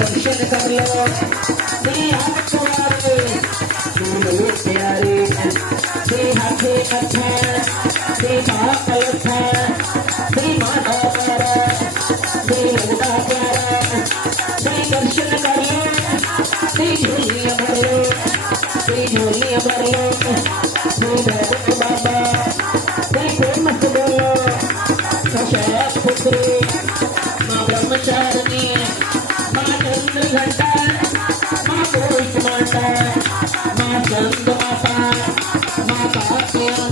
दर्शन कर लो हाथ तुम्हारे प्यारे हाथे अच्छा बाप अच्छा माता प्यारा लगता प्यारा दर्शन कर लो झोलियां भर लो झोलियां भर लो बाबा फेमस बोलो कश्यप पुत्री माँ ब्रह्मचारिणी घंटा माँ पुरुष माता माँ चंद माता माता